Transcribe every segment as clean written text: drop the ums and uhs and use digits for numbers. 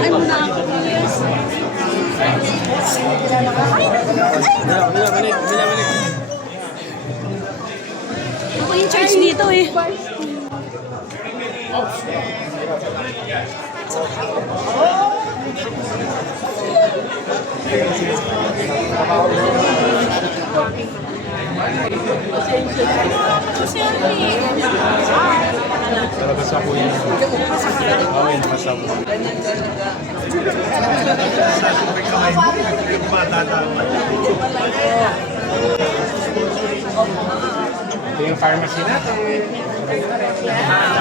Ano na ako, yes. Ako in charge dito eh. Labas ako yun. Okay, nakasama. Ito yung pharmacy natin.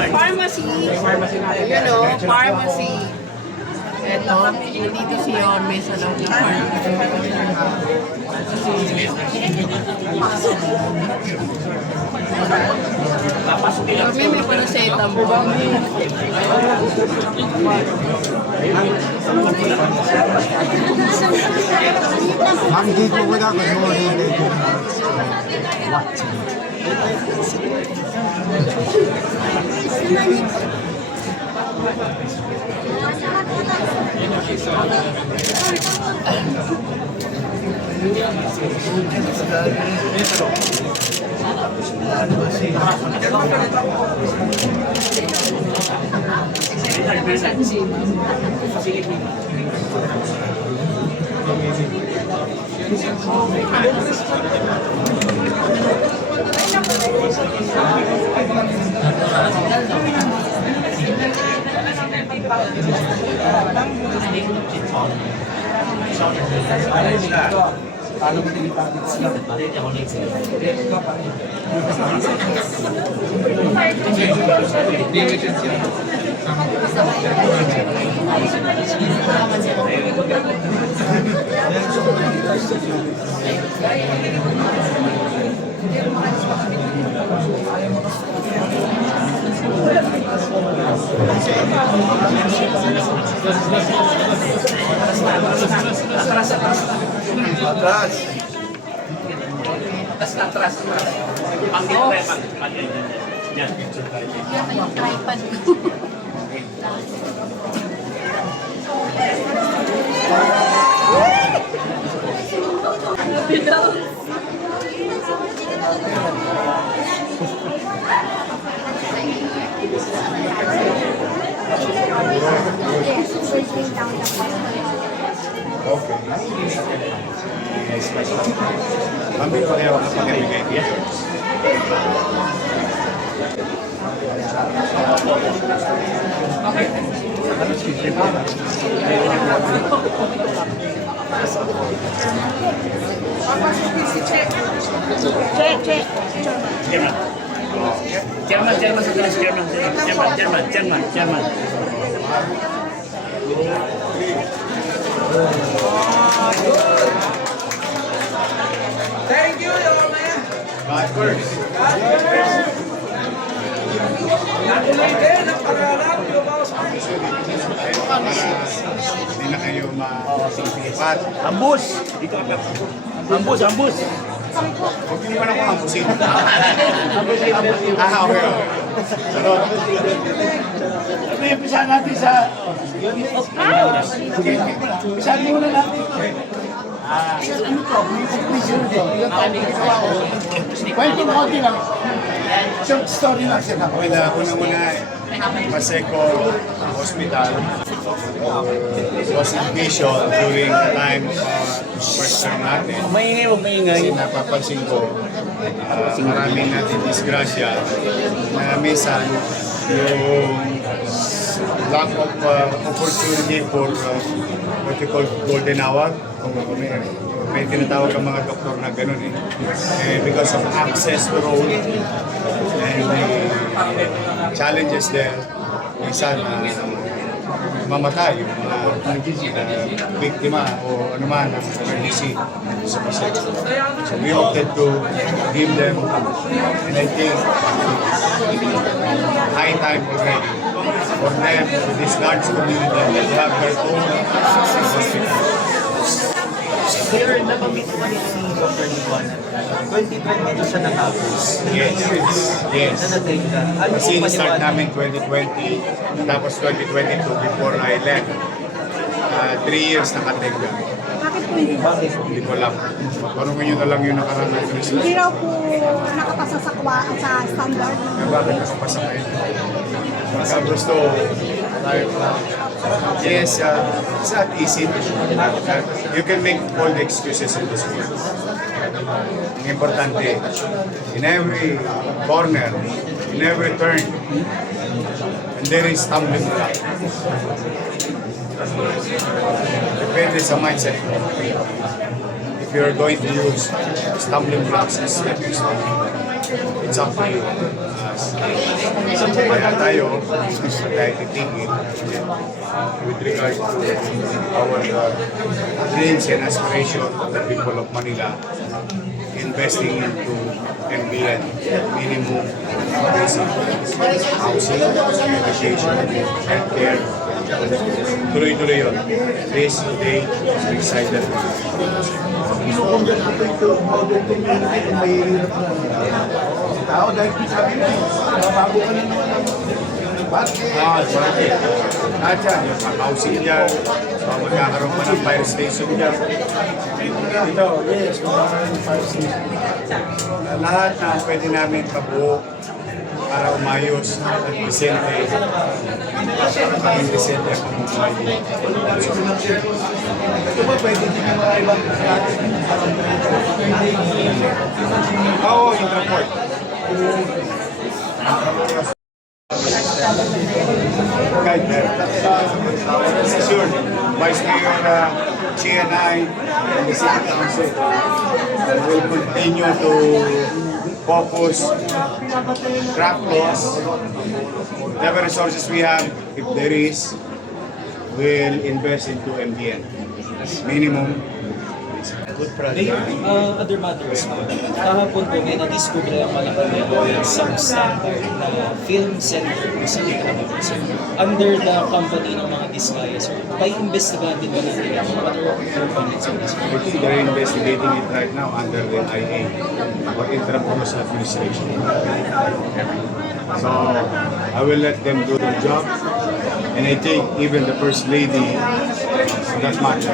Pharmacy. Yung pharmacy natin. You know, pharmacy. Ito, dito si Yorme sa loob ng pharmacy. Yorme, may paracetamol. Ma'am, dito ko na. Good morning. Atras. Yan. Yan yung tripod ko. Ambil pakai apa? Pakai kayak dia. Cek. Jerman sekelas Jerman. Thank you, Yorme. God first. Hindi na kayo ma-sipat. Ambus. Ambus. Huwag niyo naman ako ampusin. Okay. Sarot. Umpisa natin sa... Umpisa muna natin. Kwento mo konti lang. Short story lang siya. Okay na, una-una, Paseco Hospital was inpatient during the time of first term natin. Kasi napapansin ko, maraming natin disgrasya na minsan yung lack of opportunity for what you call golden hour. May tinatawag ang mga doktor na gano'n because of access to road and the challenges there, minsan mamatay yung mga biktima o anuman ng emergency sa Paseco. So we opted to give them, and I think high time already for them, to this large community, to have their own hospital. Pero nabanggit ko kanina ni Dr. Nicola, 2022 siya natapos. Yes. Na na-train ka. Ano Kasi po start paliwanag? namin 2020, tapos 2022 before I left. 3 years nakategla. Bakit po hindi? Hindi ko alam. Parang ngayon na lang yung nakaraan ng Christmas. Hindi raw po nakapasa sa standard. Bakit nakapasa kayo? Baka gusto tayo pa. Yes, it's not easy. You can make all the excuses in this world. Ang importante, in every corner, in every turn, and there is stumbling block. Depende sa mindset mo. If you're going to use stumbling blocks as stepping stone, it's up to you. Kaya tayo titigil with regard to our dreams and aspirations of the people of Manila, investing into MBN, minimum basic housing, education, healthcare. Tuloy-tuloy yun. This day, I'm excited. Tao dahil sabi mo, bago ka na naman ang bakit? Bakit? Lahat yan. Housing dyan. Magkakaroon pa ng fire station dyan. Ito, yes, magkakaroon ng fire station. Lahat na pwede namin kabuo para umayos at presente. Kaming presente ang pamumuhay dito. Ito ba pwede din yung mga ibang natin? Oo, intraport. Kahit meron. Rest assured, Vice Mayor CNI and the City Council will continue to focus, craft laws, whatever resources we have, if there is, will invest into MDN. Minimum. Good Mayor, other matters po. Kahapon po may na-discover ang Malacanang substandard na film center sa Litraman. Under the company ng mga Discaya, sir. May investigahan din ba natin ang other companies of this? They're investigating it right now under the IA or Intramuros Administration. So I will let them do their job, and I think even the First Lady, for that matter,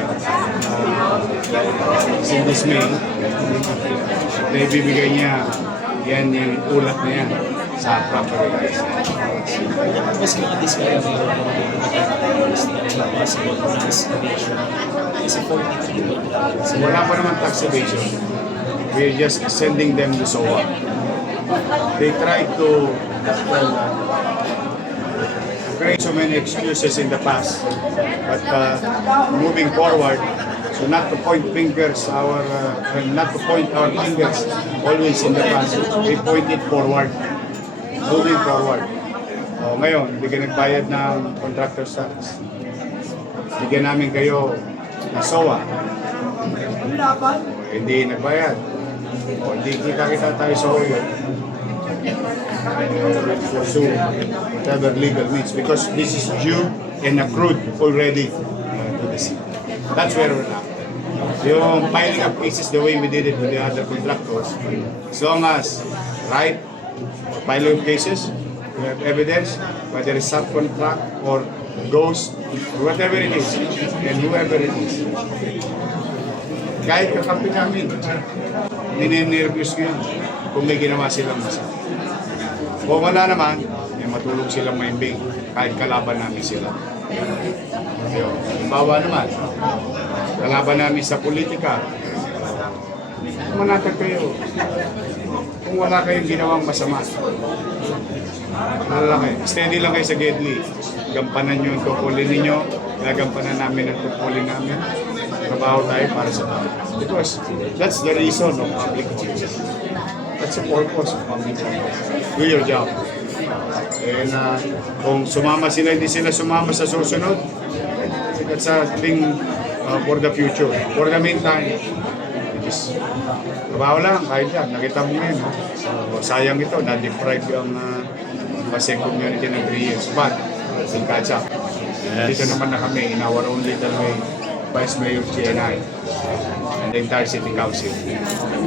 since May, naibibigay niya yan yung ulat na yan sa proper rights. Mas mga Discaya mayroon na mga possible tax evasion. Kasi 43 million. So wala pa naman tax evasion. We're just sending them to SOA. They tried to create so many excuses in the past, but moving forward, so not to point fingers, not to point our fingers always in the past, we point it forward, moving forward. O ngayon, hindi ka nagbayad ng contractor's tax. Bigyan namin kayo ng SOA. Hindi nagbayad. O hindi kita tayo sa oil. Pursue whatever legal means because this is due and accrued already to the city. That's where we're at. Yung piling up cases the way we did it with the other contractors, as long as right piling up cases, we have evidence, whether it's subcontract or ghost, or whatever it is, and whoever it is. Kahit kakampi namin, nininervyos ko yun kung may ginawa silang masama. Kung wala naman, may matulog silang maimbing kahit kalaban namin sila. Bawa naman, kalaban namin sa politika, manatag kayo. Kung wala kayong ginawang masama, wala kayo. Steady lang kayo sa Gedli. Gampanan nyo ang tungkulin ninyo, nagampanan namin ang tungkulin namin. Trabaho tayo para sa tao. Because that's the reason of public office. That's the purpose of public office. Do your job. And kung sumama sila, hindi sila sumama sa susunod, that's a thing for the future. For the meantime, just trabaho lang, kahit yan. Nakita mo yun. So, sayang ito, na-deprive yung Pasig community ng 3 years. But, we'll catch up. Dito naman na kami, in our own little way, Vice Mayor GNI and the entire City Council.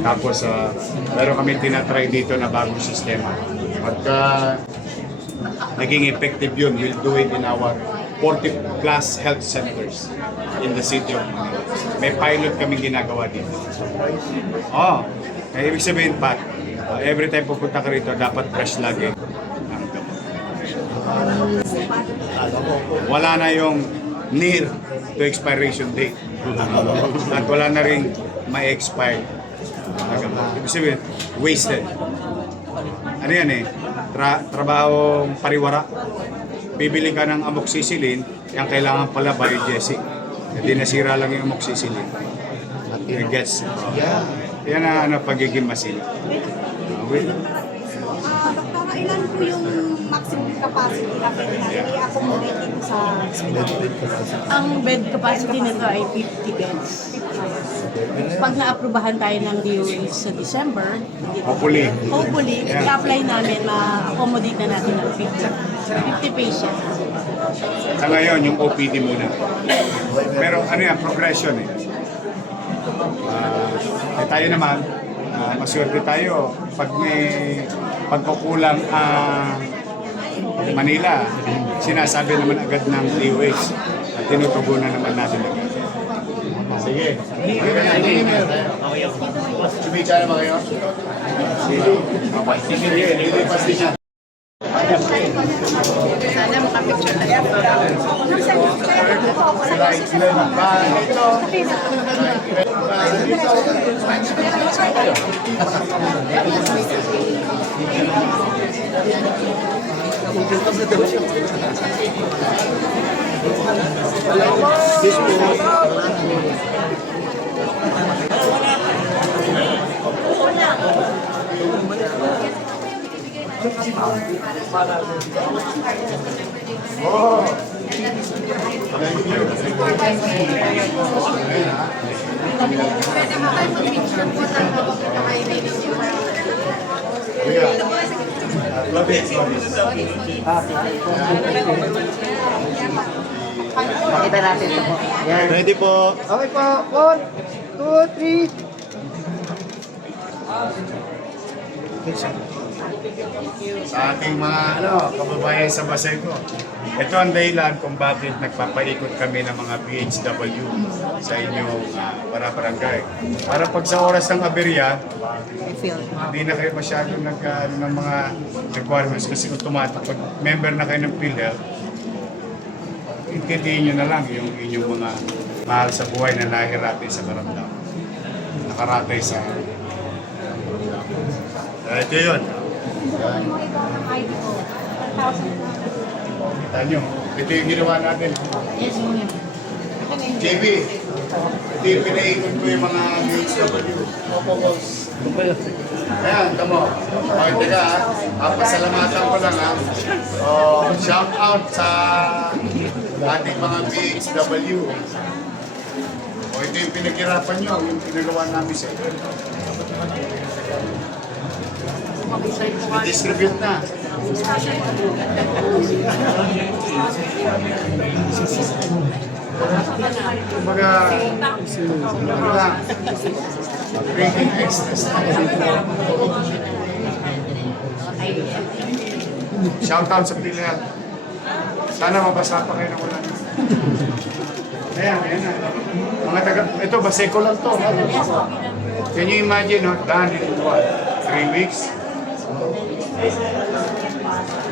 Tapos, meron kami tinatry dito na bagong sistema. At naging effective yun, we'll do it in our 40 plus health centers in the city of Manila. May pilot kami ginagawa dito. Oh, kaya ibig sabihin, Pat, every time pupunta ka rito, dapat fresh lagi ang gamot. Wala na yung near to expiration date. At wala na rin ma-expire. Ibig sabihin, wasted. Ano yan eh, trabahong pariwara. Bibili ka ng amoxicillin, yung kailangan pala biogesic. Hindi nasira lang yung amoxicillin. It gets, yan ang pagiging masinip. Doktora, ilan po yung maximum capacity na pwede natin i-accommodate dito sa hospital? Ang bed capacity nito ay 50 beds. Pag naaprubahan tayo ng DOH sa December, Hopefully. i-apply namin, ma-accommodate na natin ng 50 patients. Sa ngayon, yung OPD muna. Pero ano yan, progression eh. Tayo naman, maswerte tayo. Pag may pagkukulang Manila, sinasabi naman agad ng DOH at tinutugunan naman natin agad. Sige. Sumika na ba kayo? Sige. Sige, lilipas din yan. Sana makapicture tayo. Ready po. Okay po. 1, 2, 3. Sa ating mga kababayan sa Baseco. Ito ang dahilan kung bakit nagpapaikot kami ng mga PHW sa inyong barangay. Para pag sa oras ng aberya, hindi na kayo masyadong ng mga requirements kasi automatic. Pag member na kayo ng PhilHealth, intindihin nyo na lang yung inyong mga mahal sa buhay na nahihirati sa karamdaman. Nakaratay sa... ito yun. Kita nyo, ito yung ginawa natin. JB, ito yung pinaikot ko yung mga PHW. Ayan, tamo. Okay, teka pasalamatan ko lang shout out sa ating mga PHW. Ito yung pinaghirapan nyo, yung pinagawa namin sa ito. I-distribute na. Kumbaga, breaking extras. Shout out sa PhilHealth. Sana mabasa pa kayo ng ulan. Ayan na. Mga taga, ito, Baseco lang to. Can you imagine, done in what? 3 weeks?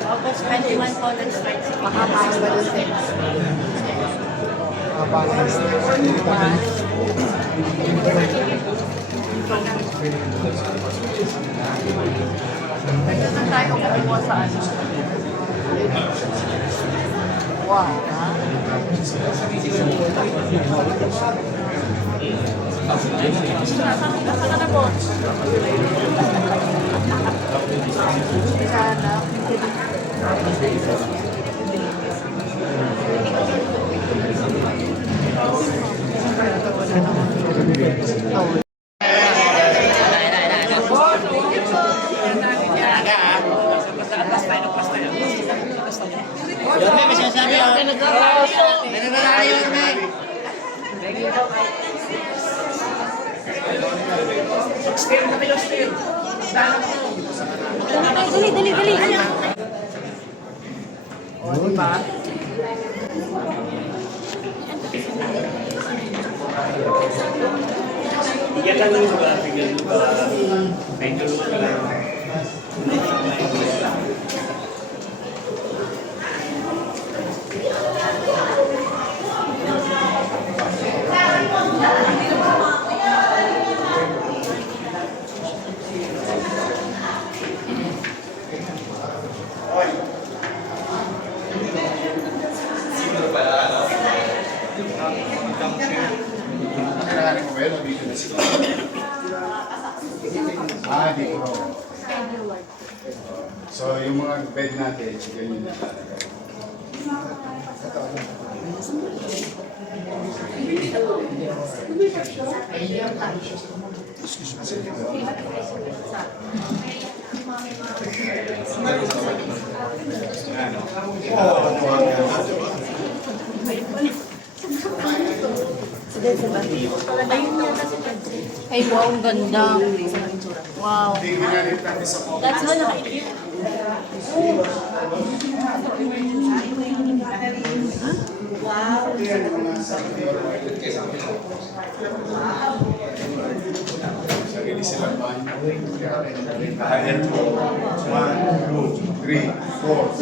August 21 po nag-start sa Mahaba ba doon sir? Pwede na tayo kumuha sa ano. Wow. Dali. Ano ba? Kailangan ko ba yun? Dito na sila. Dito. So, yung mga bed natin, ganyan na talaga. Ay, wow, ang ganda. Wow. Tingnan natin sa mga That's how nakaisip. sarili silang banyo. Ayan po. 1, 2, 3, 4.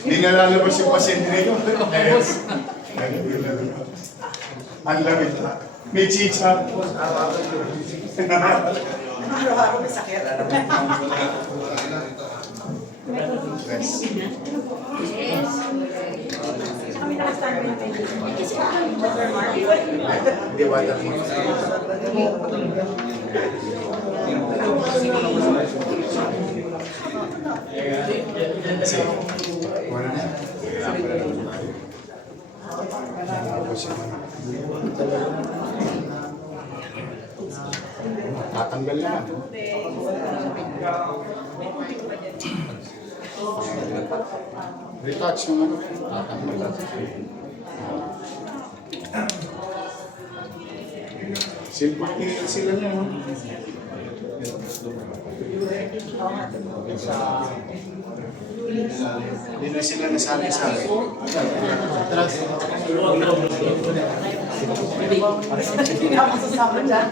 Hindi na lalabas yung pasyente nito. Ang lamig. May chicha. Araw-araw may sakit. Hindi wala mo. Kasi, wala na. Tapos yung tatanggal na. Retouch yung ano. Tatanggal na. Simple sila niya, no? Hindi na sila nasabi sa akin. Hindi na ako sasama dyan.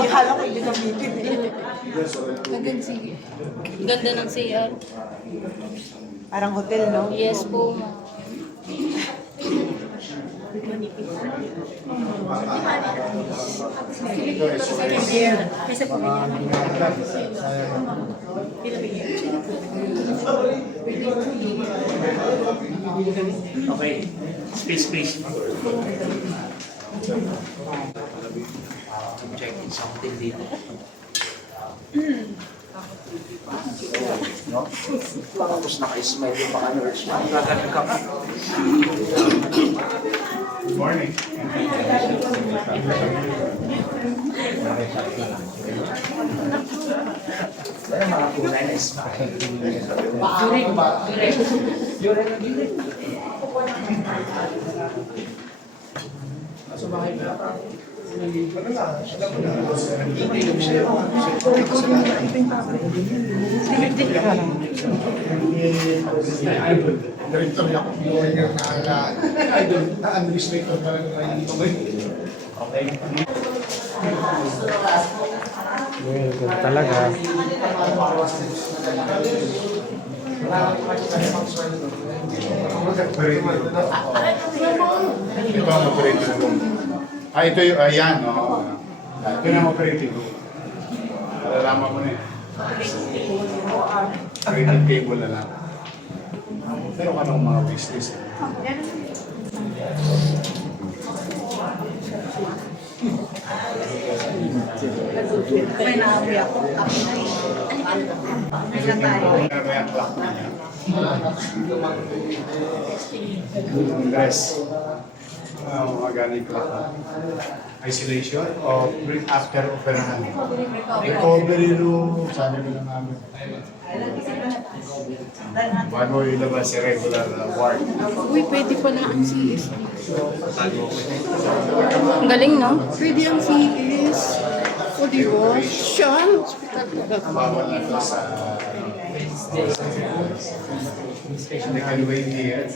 Akala ko hindi gamitin eh. Ganda ng CR. Parang hotel, no? Yes po. Okay. Space. Checking something dito. No? Tapos naka-smile yung mga nurse. Gagaling ka pa. Good morning. Pero mga kulay na smile. Director niya ako, lawyer na administrator pa lang tayo dito ngayon. Talaga. Ito ang operating room. Ito yung, ayan, no? Ito na ang operating room. Malalaman mo na yun. Operating table na lang. Pero anong mga wishlist? May naamoy ako. May ang clock na niya. Dress. Mga galing clock na. Isolation o after operahan? Recovery room. Sabi ko na namin. Bago ilabas si regular ward. Uy, pwede pala ang CS. Ang galing, no? Pwede ang CS. O, di ba? Siya, hospital. Bawal na ito sa They can wait here.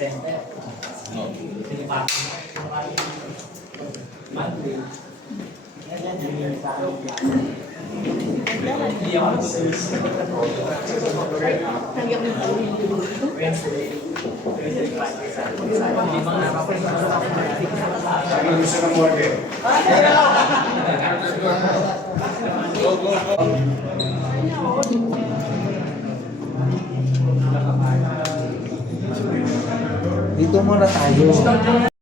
Ano gusto ng order? Dito muna tayo.